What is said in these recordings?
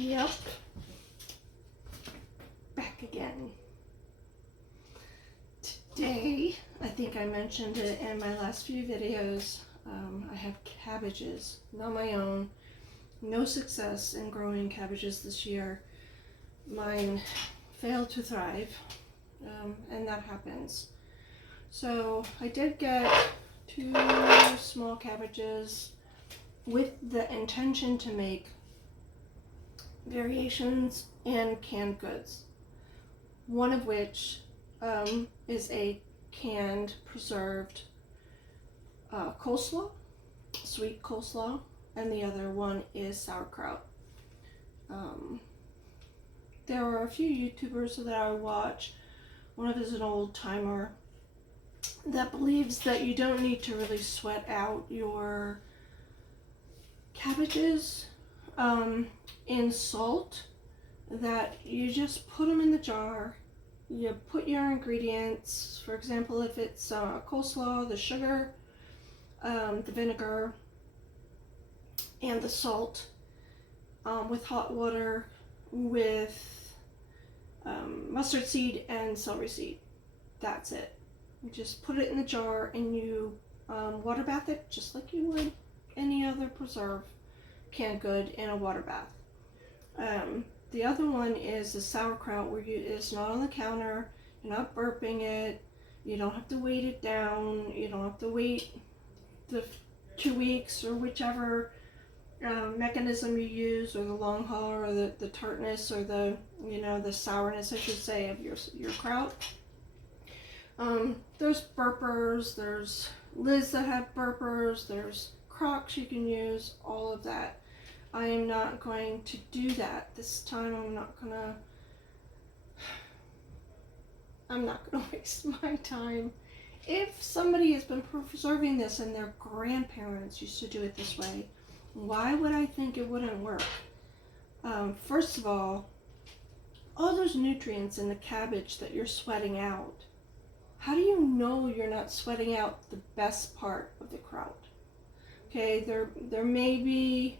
Yep. Back again. Today, I think I mentioned it in my last few videos, I have cabbages, not my own. No success in growing cabbages this year. Mine failed to thrive, and that happens. So I did get 2 small cabbages with the intention to make variations and canned goods. One of which is a canned preserved coleslaw, sweet coleslaw, and the other one is sauerkraut. There are a few YouTubers that I watch. One of them is an old timer that believes that you don't need to really sweat out your cabbages in salt, that you just put them in the jar. You put your ingredients, for example, if it's coleslaw, the sugar, the vinegar, and the salt, with hot water, with mustard seed and celery seed. That's it. You just put it in the jar and you water bath it just like you would any other preserve canned good in a water bath. The other one is the sauerkraut, where it's not on the counter, you're not burping it, you don't have to weight it down, you don't have to wait the 2 weeks or whichever mechanism you use, or the long haul, or the tartness, or the sourness, I should say, of your kraut. There's burpers, there's lids that have burpers, there's crocks you can use, all of that. I am not going to do that this time. I'm not gonna waste my time. If somebody has been preserving this and their grandparents used to do it this way, why would I think it wouldn't work? First of all those nutrients in the cabbage that you're sweating out, how do you know you're not sweating out the best part of the kraut? Okay, there may be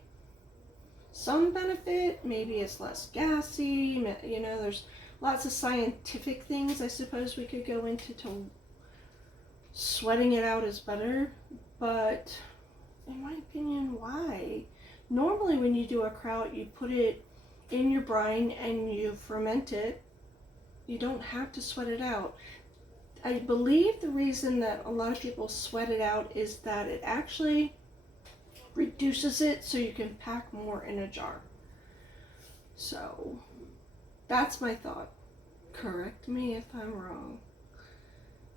some benefit, maybe it's less gassy, there's lots of scientific things I suppose we could go into to sweating it out is better, but in my opinion, why? Normally when you do a kraut, you put it in your brine and you ferment it. You don't have to sweat it out. I believe the reason that a lot of people sweat it out is that it actually reduces it so you can pack more in a jar. So that's my thought. Correct me if I'm wrong.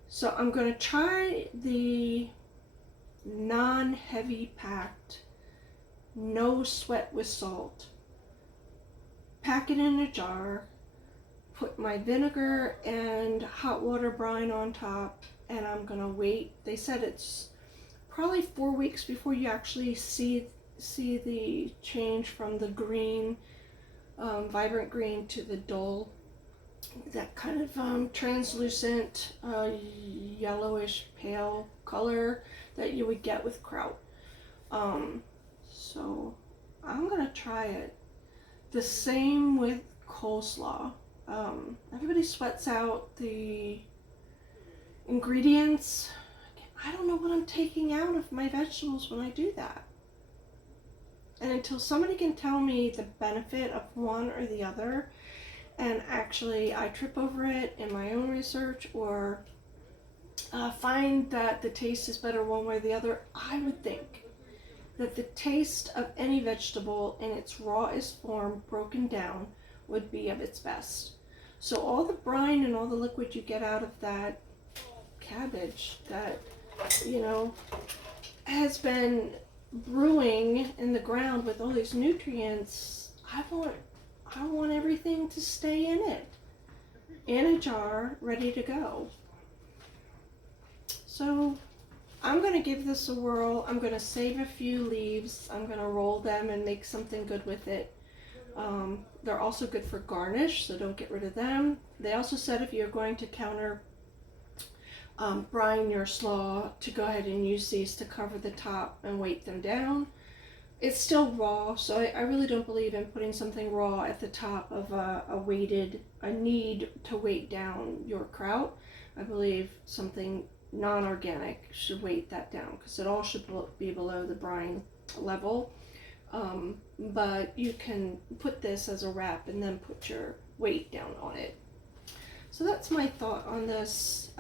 So I'm going to try the non-heavy packed, no sweat with salt. Pack it in a jar, put my vinegar and hot water brine on top, and I'm going to wait. They said it's probably 4 weeks before you actually see the change from the green, vibrant green, to the dull, that kind of translucent, yellowish pale color that you would get with kraut. So I'm gonna try it. The same with coleslaw. Everybody sweats out the ingredients. I don't know what I'm taking out of my vegetables when I do that. And until somebody can tell me the benefit of one or the other, and actually I trip over it in my own research, or find that the taste is better one way or the other, I would think that the taste of any vegetable in its rawest form, broken down, would be of its best. So all the brine and all the liquid you get out of that cabbage that has been brewing in the ground with all these nutrients, I want everything to stay in it, in a jar, ready to go. So I'm going to give this a whirl. I'm going to save a few leaves. I'm going to roll them and make something good with it. They're also good for garnish, so don't get rid of them. They also said if you're going to counter brine your slaw, to go ahead and use these to cover the top and weight them down. it's still raw, so I really don't believe in putting something raw at the top of a knead to weight down your kraut. I believe something non-organic should weight that down, because it all should be below the brine level. But you can put this as a wrap and then put your weight down on it. So that's my thought on this.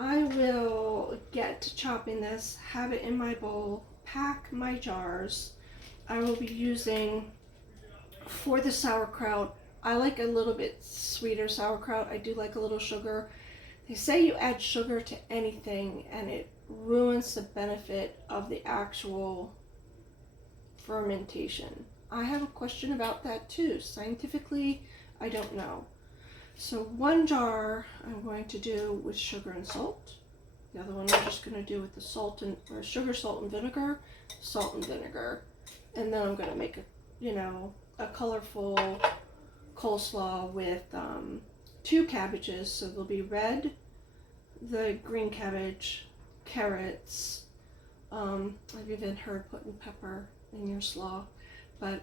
I will get to chopping this, have it in my bowl, pack my jars. I will be using, for the sauerkraut, I like a little bit sweeter sauerkraut. I do like a little sugar. They say you add sugar to anything and it ruins the benefit of the actual fermentation. I have a question about that too. Scientifically, I don't know. So one jar I'm going to do with sugar and salt. The other one I'm just going to do with the sugar, salt, and vinegar, salt and vinegar. And then I'm going to make a colorful coleslaw with 2 cabbages. So they'll be red, the green cabbage, carrots. I've even heard putting pepper in your slaw, but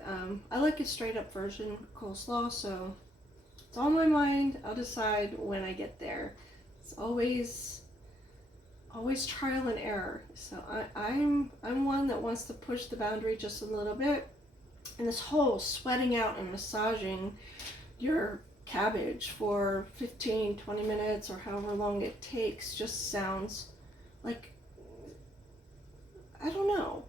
I like a straight up version coleslaw, so it's on my mind. I'll decide when I get there. It's always trial and error. So I'm one that wants to push the boundary just a little bit. And this whole sweating out and massaging your cabbage for 15, 20 minutes or however long it takes just sounds like, I don't know.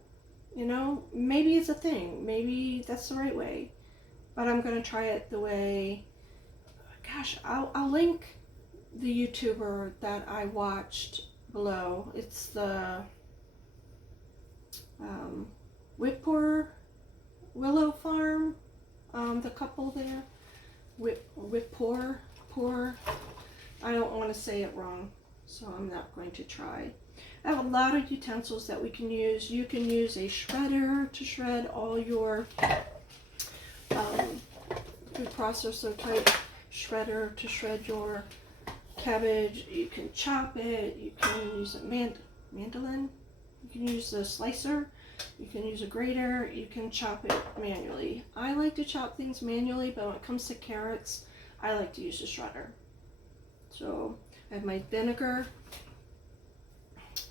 Maybe it's a thing. Maybe that's the right way. But I'm going to try it the way, gosh, I'll link the YouTuber that I watched below. It's the Whitpoor Willow Farm, the couple there. Whitpoor. I don't want to say it wrong, so I'm not going to try. I have a lot of utensils that we can use. You can use a shredder to shred all your food processor type shredder to shred your cabbage. You can chop it. You can use a mandolin. You can use a slicer. You can use a grater. You can chop it manually. I like to chop things manually, but when it comes to carrots, I like to use a shredder. So I have my vinegar.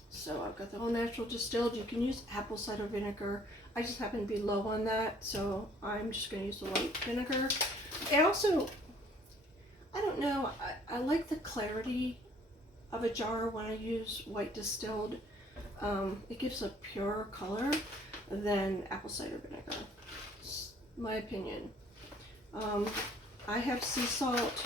So I've got the whole natural distilled. You can use apple cider vinegar. I just happen to be low on that, so I'm just going to use the white vinegar. I don't know, I like the clarity of a jar when I use white distilled. It gives a purer color than apple cider vinegar. It's my opinion. I have sea salt.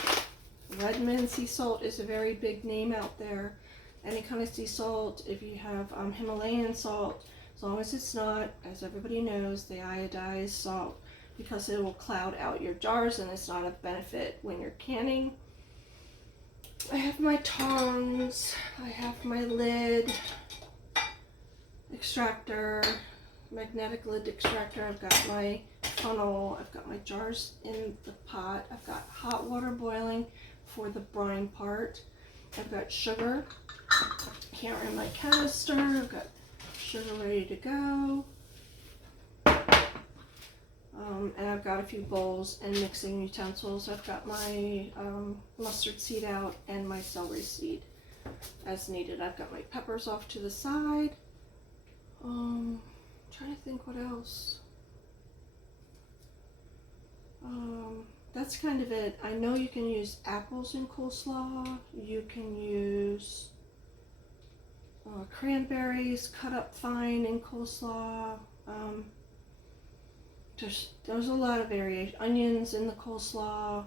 Redmond sea salt is a very big name out there. Any kind of sea salt. If you have Himalayan salt, as long as it's not, as everybody knows, the iodized salt, because it will cloud out your jars and it's not a benefit when you're canning. I have my tongs, I have my lid extractor, magnetic lid extractor, I've got my funnel, I've got my jars in the pot, I've got hot water boiling for the brine part, I've got sugar, can't run my canister, I've got sugar ready to go. And I've got a few bowls and mixing utensils. I've got my mustard seed out and my celery seed as needed. I've got my peppers off to the side. Trying to think what else. That's kind of it. I know you can use apples in coleslaw. You can use cranberries cut up fine in coleslaw. There's a lot of variation. Onions in the coleslaw,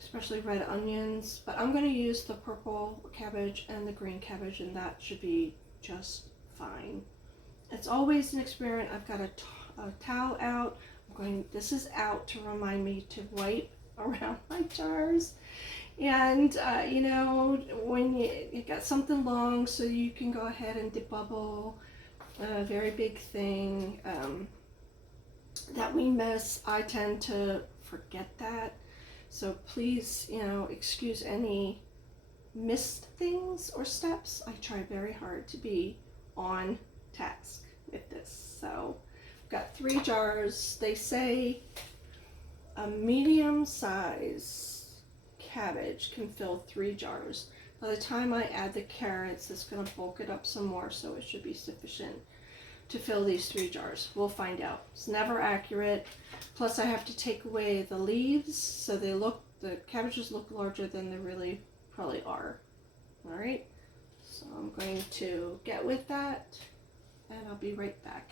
especially red onions. But I'm going to use the purple cabbage and the green cabbage, and that should be just fine. It's always an experiment. I've got a towel out. This is out to remind me to wipe around my jars. And, when you got something long, so you can go ahead and debubble. A very big thing that we miss. I tend to forget that. So please, excuse any missed things or steps. I try very hard to be on task. So I've got 3 jars. They say a medium size cabbage can fill 3 jars. By the time I add the carrots, it's going to bulk it up some more, so it should be sufficient to fill these 3 jars. We'll find out. It's never accurate. Plus I have to take away the leaves, so the cabbages look larger than they really probably are. Alright, so I'm going to get with that, and I'll be right back.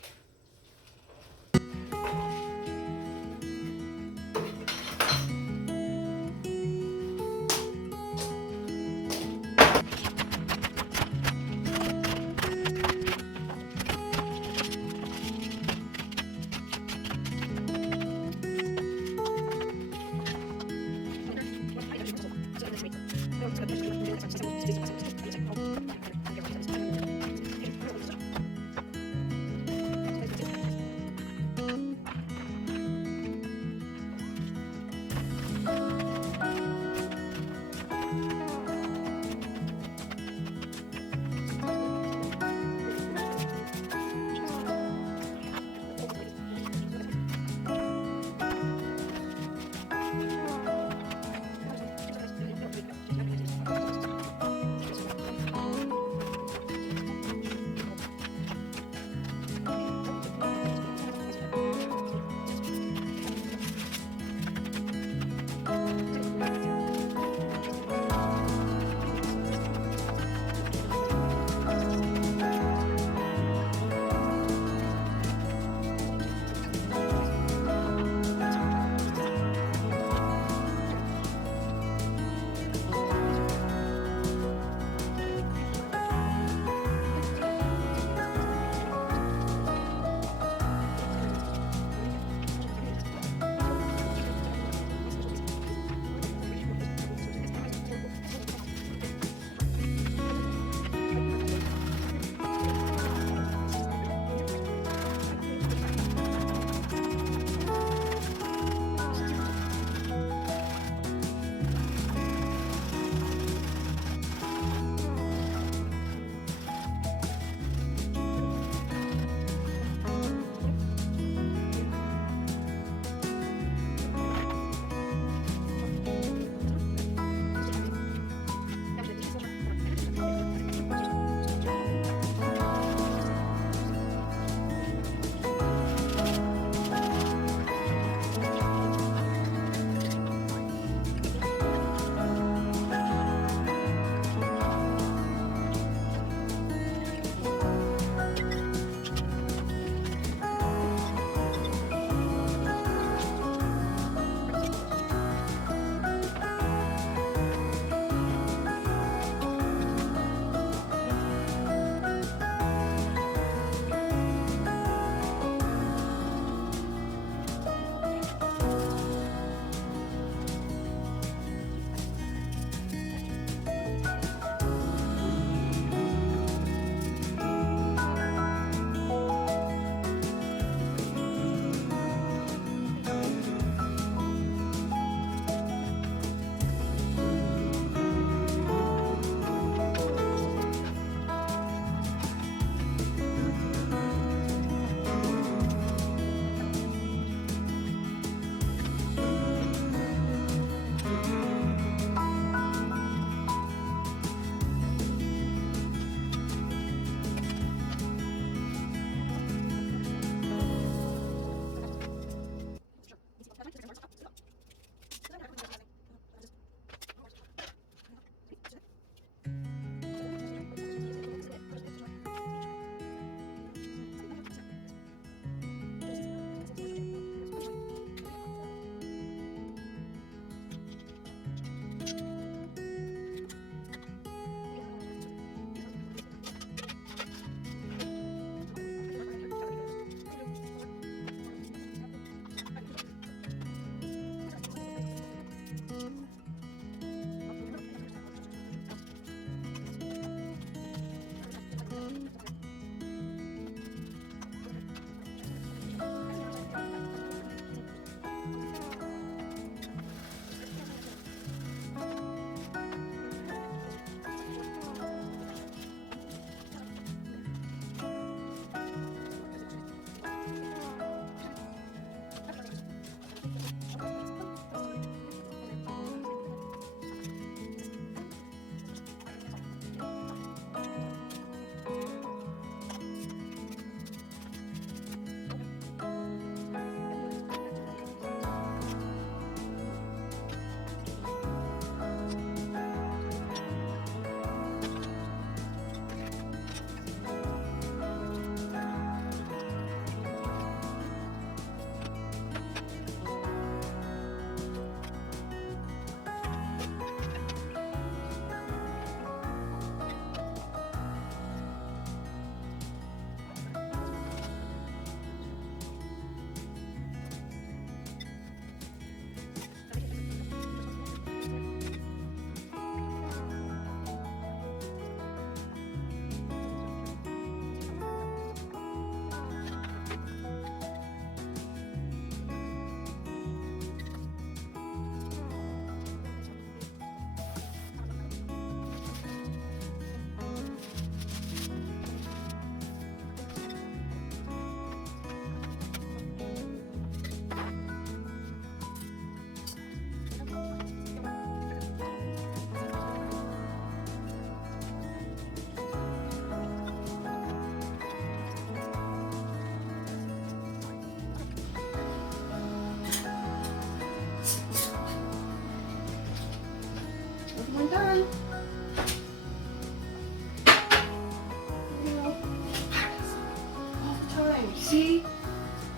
see,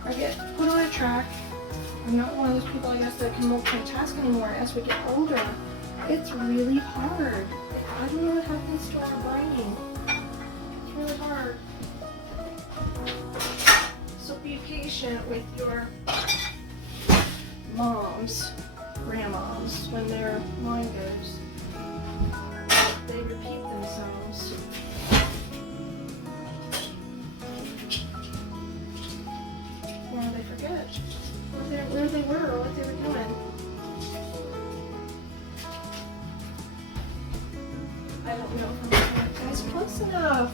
I get put on a track. I'm not one of those people, I guess, that can multitask anymore as we get older. It's really hard. I don't know what happens to our brain. It's really hard. So be patient with your moms, grandmoms, when their mind goes. They repeat themselves. Or they forget where they were or what they were doing. I don't know if I'm doing it, guys, close enough.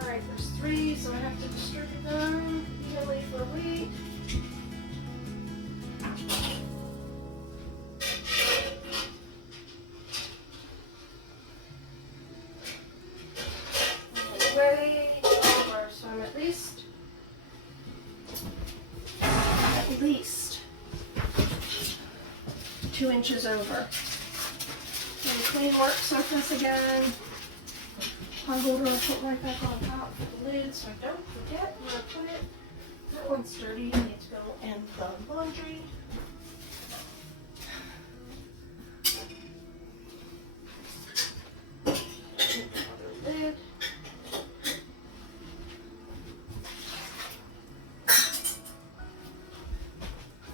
Alright, there's 3, so I have to distribute them evenly for a week. Way over, so I'm at least 2 inches over. And clean work surface again. Pot holder I'll put right back on top for the lid so I don't forget where I put it. That one's dirty, it needs to go in the laundry. Another lid.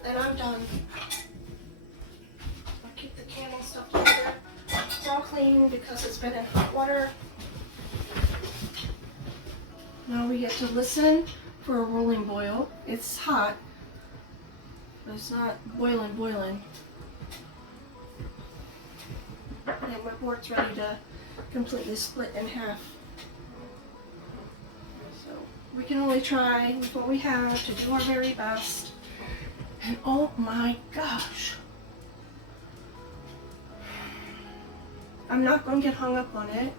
And I'm done. I'll keep the can and stuff together. It's all clean because it's been in hot water. Now we get to listen for a rolling boil. It's hot, but it's not boiling. And my board's ready to completely split in half. So we can only try with what we have to do our very best. And oh my gosh, I'm not going to get hung up on it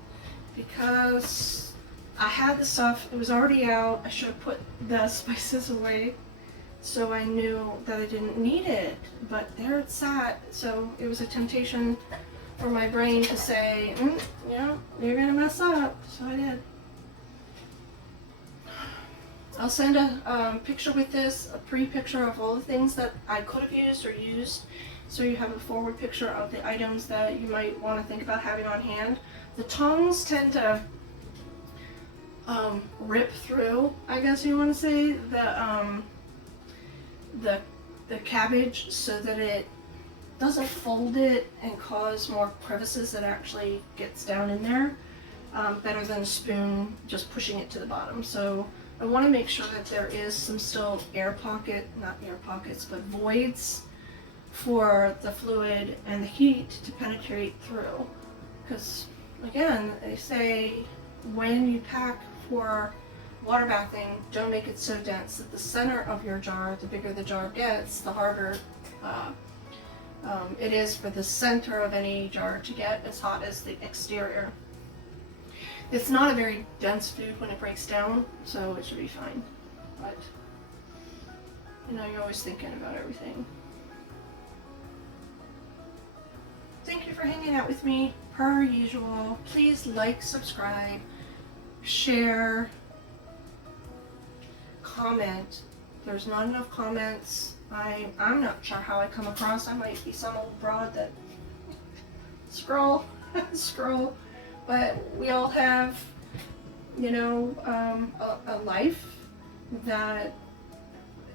because I had the stuff, it was already out. I should have put the spices away so I knew that I didn't need it, but there it sat. So it was a temptation for my brain to say, yeah, you're gonna mess up. So I did. I'll send a picture with this, a pre-picture of all the things that I could have used or used, so you have a forward picture of the items that you might want to think about having on hand. The tongs tend to rip through, I guess you want to say, the cabbage so that it doesn't fold it and cause more crevices that actually gets down in there, better than a spoon just pushing it to the bottom. So I want to make sure that there is some still not air pockets, but voids for the fluid and the heat to penetrate through. Because again, they say when you pack for water bathing, don't make it so dense that the center of your jar, the bigger the jar gets, the harder it is for the center of any jar to get as hot as the exterior. It's not a very dense food when it breaks down, so it should be fine. But, you know, you're always thinking about everything. Thank you for hanging out with me, per usual. Please like, subscribe, share, comment. There's not enough comments. I'm not sure how I come across. I might be some old broad that scroll. But we all have, you know, a life that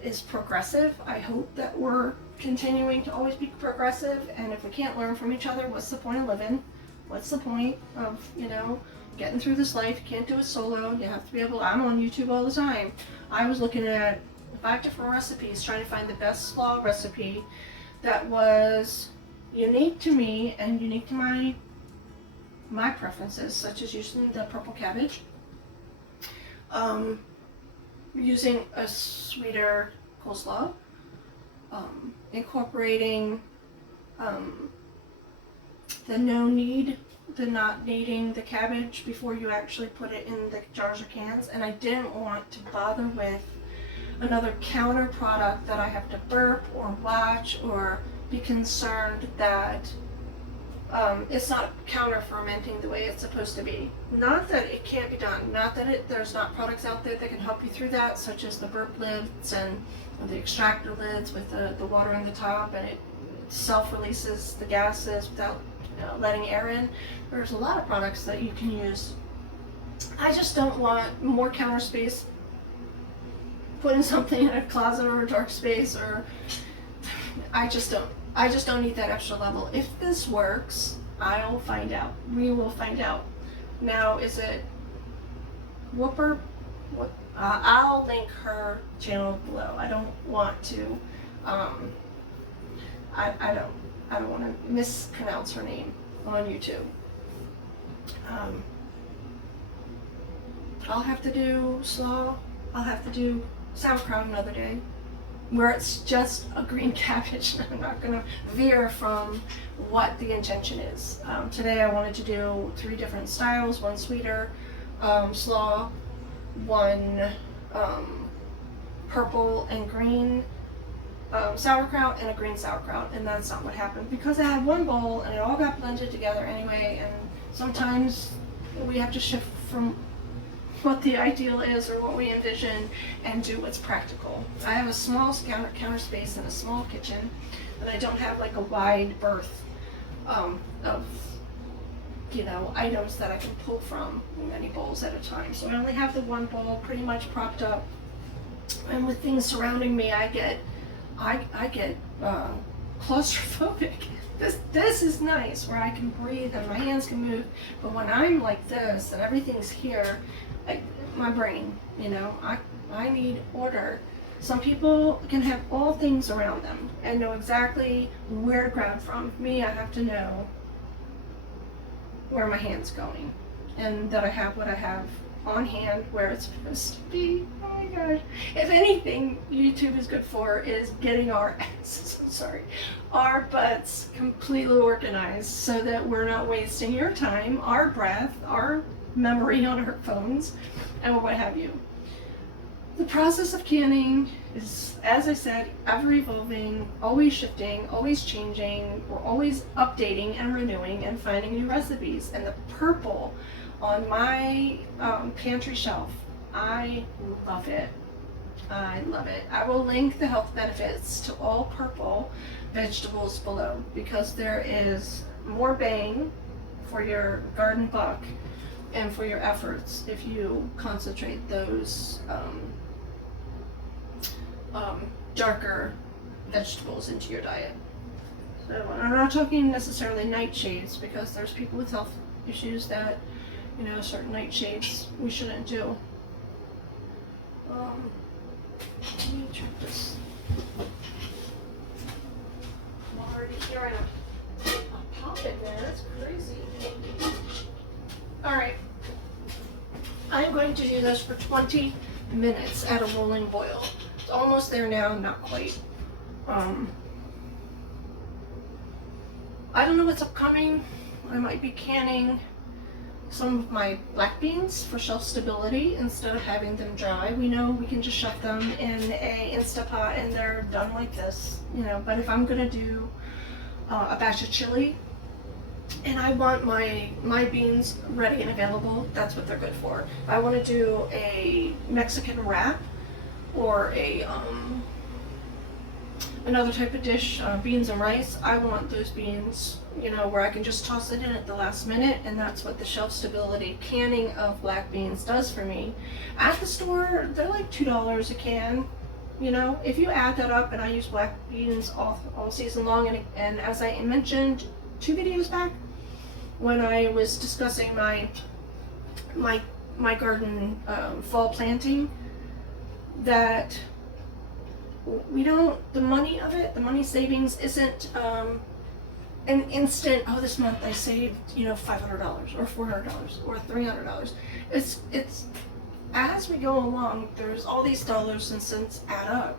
is progressive. I hope that we're continuing to always be progressive, and if we can't learn from each other, what's the point of living? What's the point of, you know, getting through this life? You can't do it solo. You have to be able, I'm on YouTube all the time. I was looking at 5 different recipes, trying to find the best slaw recipe that was unique to me and unique to my preferences, such as using the purple cabbage, using a sweeter coleslaw, incorporating the no knead, the not kneading the cabbage before you actually put it in the jars or cans. And I didn't want to bother with another counter product that I have to burp or watch or be concerned that it's not counter fermenting the way it's supposed to be. Not that it can't be done, not that there's not products out there that can help you through that, such as the burp lids and the extractor lids with the water on the top, and it self-releases the gases without letting air in. There's a lot of products that you can use. I just don't want more counter space, putting something in a closet or a dark space, or I just don't need that extra level. If this works, I'll find out. We will find out. Now, is it Whooper? What? I'll link her channel below. I don't want to. I don't want to mispronounce her name on YouTube. I'll have to do slaw. I'll have to do sauerkraut another day, where it's just a green cabbage. I'm not going to veer from what the intention is. Today I wanted to do 3 different styles, 1 sweeter slaw, 1 purple and green sauerkraut, and a green sauerkraut, and that's not what happened because I had 1 bowl and it all got blended together anyway, and sometimes we have to shift from what the ideal is or what we envision and do what's practical. I have a small counter space and a small kitchen, and I don't have like a wide berth of items that I can pull from many bowls at a time. So I only have the 1 bowl pretty much propped up, and with things surrounding me, I get claustrophobic. This is nice where I can breathe and my hands can move, but when I'm like this and everything's here, my brain, I need order. Some people can have all things around them and know exactly where to grab from. Me, I have to know where my hand's going, and that I have what I have on hand where it's supposed to be. Oh my gosh. If anything YouTube is good for is getting our butts completely organized so that we're not wasting your time, our breath, our memory on our phones, and what have you. The process of canning is, as I said, ever evolving, always shifting, always changing. We're always updating and renewing and finding new recipes. And the purple on my pantry shelf, I love it. I love it. I will link the health benefits to all purple vegetables below, because there is more bang for your garden buck and for your efforts if you concentrate those darker vegetables into your diet. So I'm not talking necessarily nightshades, because there's people with health issues that, certain nightshades we shouldn't do. Let me check this. I'm already hearing a pop in there. That's crazy. Alright, I'm going to do this for 20 minutes at a rolling boil. It's almost there now, not quite. I don't know what's upcoming. I might be canning some of my black beans for shelf stability instead of having them dry. We know we can just shove them in a Instapot and they're done like this, but if I'm gonna do a batch of chili, and I want my beans ready and available, that's what they're good for. If I want to do a Mexican wrap or another type of dish, beans and rice, I want those beans, where I can just toss it in at the last minute, and that's what the shelf stability canning of black beans does for me. At the store, they're like $2 a can. If you add that up, and I use black beans all season long, and as I mentioned 2 videos back, when I was discussing my garden fall planting, that the money savings isn't an instant, this month I saved, $500 or $400 or $300. It's as we go along, there's all these dollars and cents add up.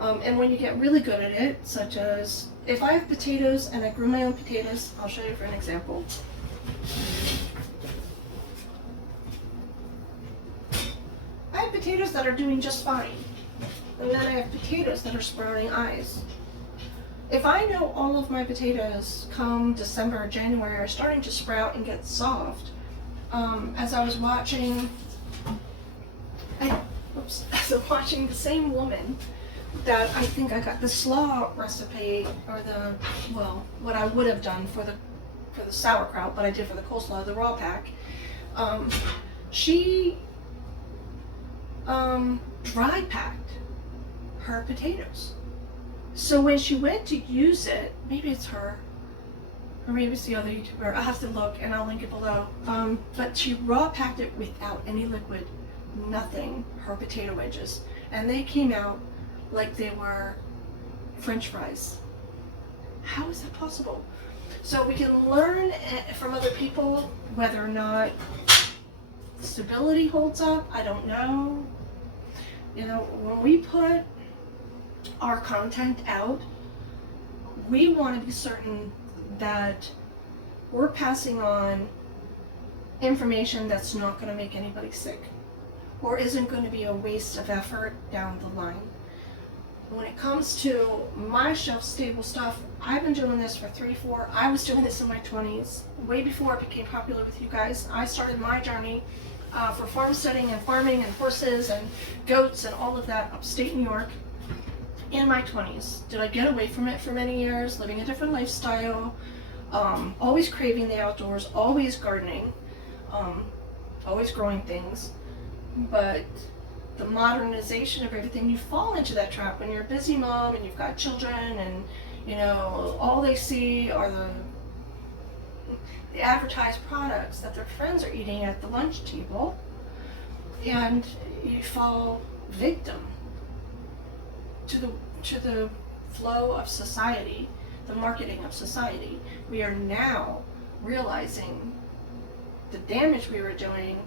And when you get really good at it, such as if I have potatoes and I grew my own potatoes, I'll show you for an example. I have potatoes that are doing just fine, and then I have potatoes that are sprouting eyes. if I know all of my potatoes come December or January are starting to sprout and get soft, as I was watching, as I was watching the same woman that I think I got the slaw recipe, or what I would have done for the sauerkraut, but I did for the coleslaw, the raw pack. She dry packed her potatoes. So when she went to use it, maybe it's her, or maybe it's the other YouTuber, I'll have to look and I'll link it below. But she raw packed it without any liquid, nothing, her potato wedges. And they came out like they were French fries. How is that possible? So we can learn from other people whether or not stability holds up. I don't know. You know, when we put our content out, we want to be certain that we're passing on information that's not going to make anybody sick or isn't going to be a waste of effort down the line. When it comes to my shelf-stable stuff, I've been doing this for I was doing this in my 20s, way before it became popular with you guys. I started my journey for farmsteading and farming and horses and goats and all of that upstate New York in my 20s. Did I get away from it for many years, living a different lifestyle, always craving the outdoors, always gardening, always growing things. But the modernization of everything, you fall into that trap when you're a busy mom and you've got children, and you know, all they see are the advertised products that their friends are eating at the lunch table, and you fall victim to the flow of society, the marketing of society. We are now realizing the damage we were doing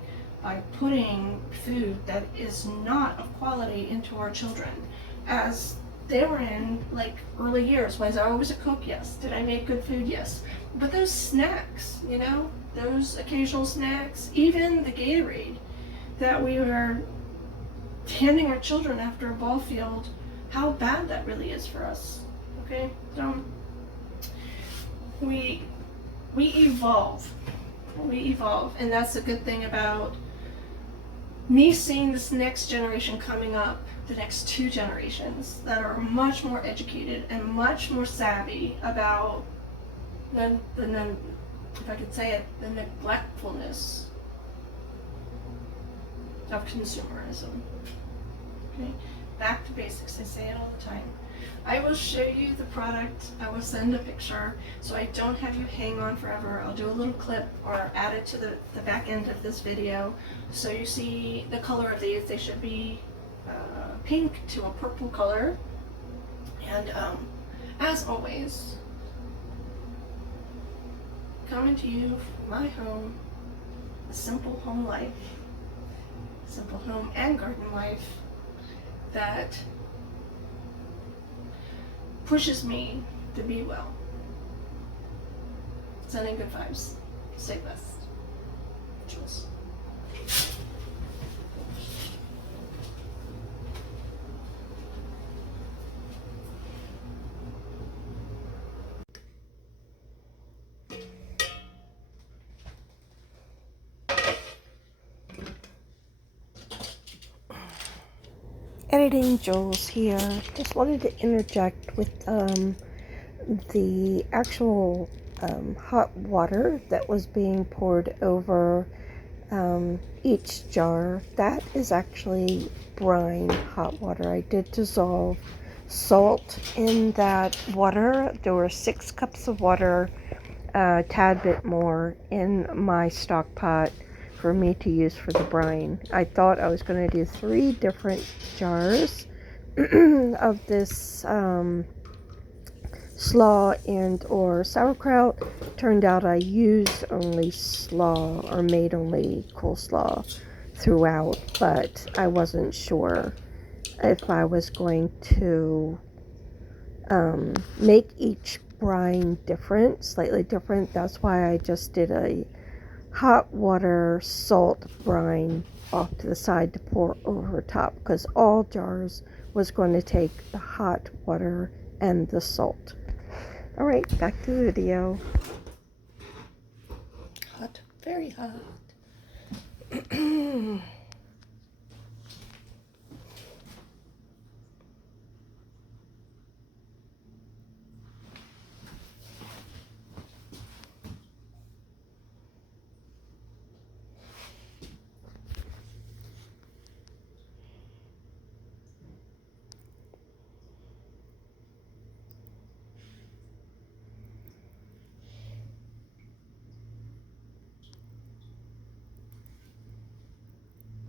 by putting food that is not of quality into our children. As they were in like early years, was I always a cook? Yes. Did I make good food? Yes. But those snacks, you know, those occasional snacks, even the Gatorade that we were handing our children after a ball field, how bad that really is for us. Okay, so we evolve, and that's a good thing about me seeing this next generation coming up, the next 2 generations that are much more educated and much more savvy about if I could say it, the neglectfulness of consumerism. Okay, back to basics. I say it all the time. I will show you the product. I will send a picture so I don't have you hang on forever. I'll do a little clip or add it to the back end of this video so you see the color of these. They should be pink to a purple color. And as always, coming to you from my home, a simple home life, simple home and garden life that pushes me to be well. Sending good vibes. Stay blessed. Jules. Editing Jules here. Just wanted to interject with the actual hot water that was being poured over each jar. That is actually brine hot water. I did dissolve salt in that water. There were 6 cups of water, a tad bit more in my stock pot for me to use for the brine. I thought I was going to do 3 different jars of this slaw and or sauerkraut. Turned out I used only slaw, or made only coleslaw throughout, but I wasn't sure if I was going to make each brine different, slightly different. That's why I just did a hot water salt brine off to the side to pour over top, because all jars was going to take the hot water and the salt. All right, back to the video. Hot, very hot.